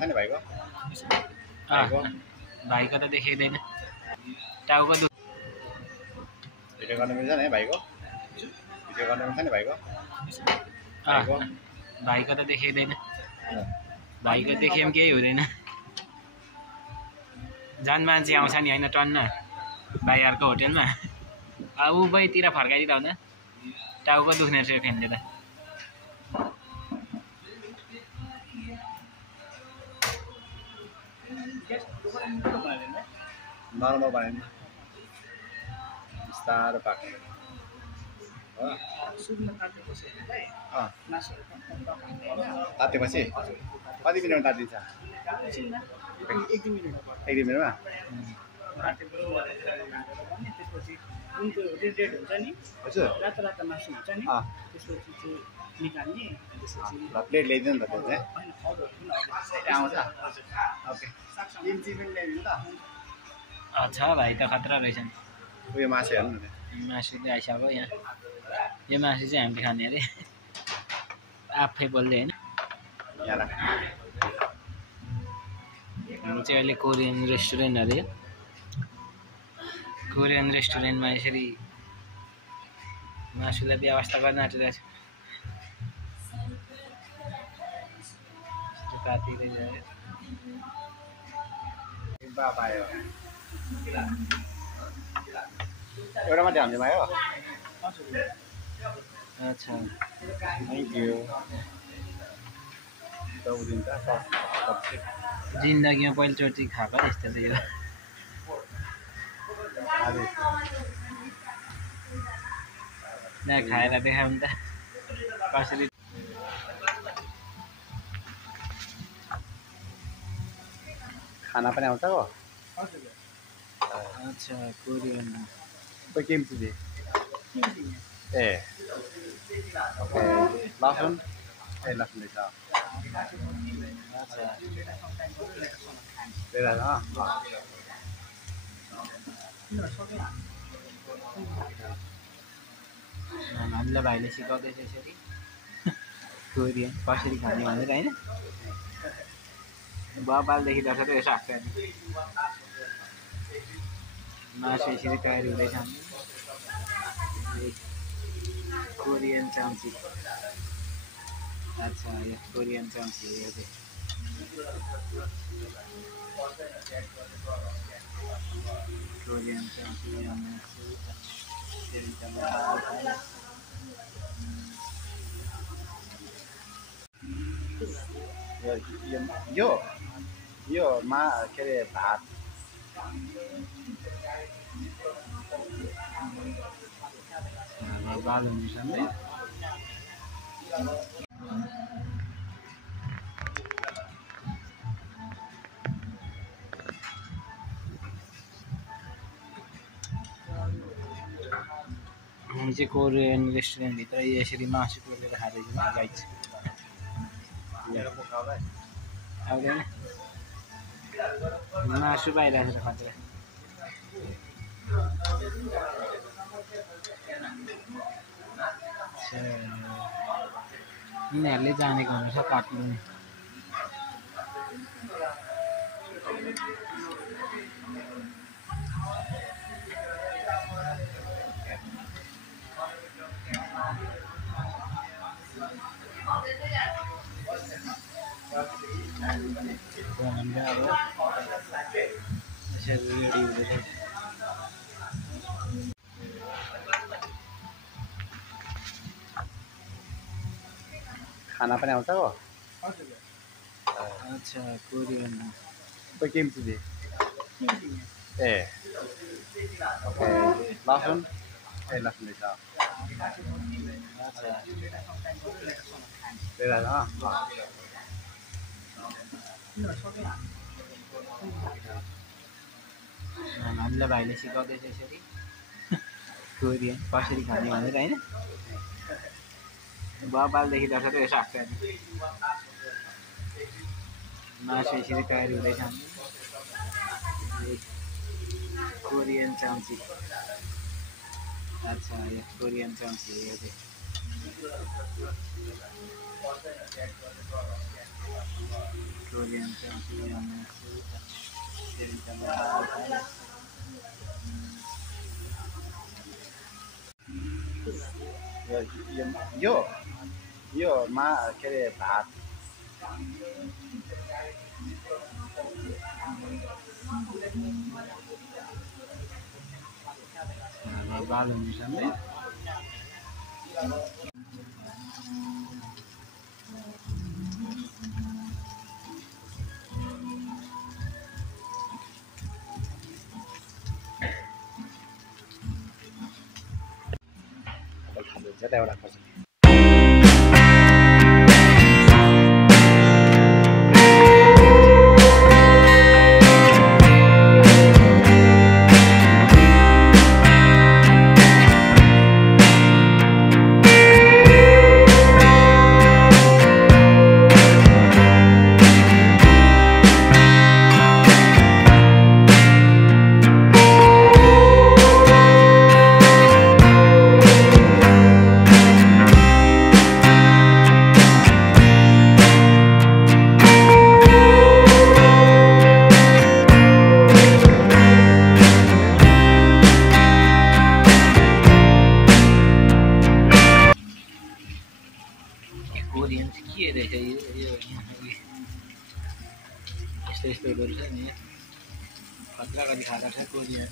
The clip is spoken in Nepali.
छैन भाइको भाइको त देखिँदैन टाउको भिडियो गर्न मिल्छ नि है भाइको भिडियो गर्न मिल्छ नि भाइको भाइको त देखिँदैन भाइको देखे पनि केही हुँदैन जान मान्छे आउँछ नि होइन टन्न भाइहरूको होटेलमा ऊ बैतिर फर्काइदिँदा हुँदा टाउको दुख्ने रहेछ फेन्ले त नर्मल बनाइदिनु बिस्तारो पाक्ने तातेपछि कति मिनटमा तातिन्छ एक दुई मिनटमा उनको रेड हुन्छ नि हजुर रातो रातो मासु हुन्छ नि त्यसपछि चाहिँ निकाल्ने त्यसपछि प्लेट ल्याइदिनु नि त त्यो चाहिँ आउँछ ओके अच्छा भाइ त खतरा रहेछ नि उयो मासु हेर्नु न मासु चाहिँ आइसक्यो यहाँ यो मासु चाहिँ हामीले खाने अरे आफै बोल्दै होइन यहाँ हामी चाहिँ अहिले कोरियन रेस्टुरेन्ट अरे कोरियन रेस्टुरेन्टमा यसरी मासुलाई व्यवस्था गर्न आँटिरहेको छु तातिँदै जायो पायो एउटा मात्रै हामीले पायो अच्छा थ्याङ्क यू जिन्दगीमा पहिलोचोटि खाएको यस्तो चाहिँ यो खाएर देखाउँ त कसरी खाना पनि आउँछ हो अच्छा कोरियन केम्ची ए ओके लसुन ए लसुन रहेछ हामीलाई भाइले सिकाउँदैछ यसरी कोरियन कसरी खाने भनेर होइन बाबालदेखि दर्शक यसो आएको मासु यसरी तयारी हुँदैछ कोरियन चम्ची अच्छा यो कोरियन चम्ची यो चाहिँ कोरियन चम्ची यो मा के अरे भात बाल हुनेसँगै हामी चाहिँ कोरियन रेस्टुरेन्टभित्र यसरी मासु तोडेर खाँदैछौँ गाइस आउँदैन मासु पाइरहेको छ खतरा यिनीहरूले जानेको हुनुपर्छ काट्नु रेडी हुँदैछ खाना पनि आउँछ हो अच्छा कोरियन केम्ची ए ओके लसुन ए लसुन रहेछ हामीलाई भाइले सिकाउँदैछ यसरी कोरियन कसरी खाने भनेर होइन बाबालदेखि दर्शक यसो आएको मासु यसरी तयारी हुँदैछ कोरियन चम्ची अच्छा यो कोरियन चम्ची यो चाहिँ कोरियन चाहिँ यो मा के अरे भात बाल हुन्छ नि ज्यादा एउटा पर्छ कोरियन चाहिँ के रहेछ यो यस्तो यस्तोहरू छ नि खतरा गरी खाएको छ कोरियन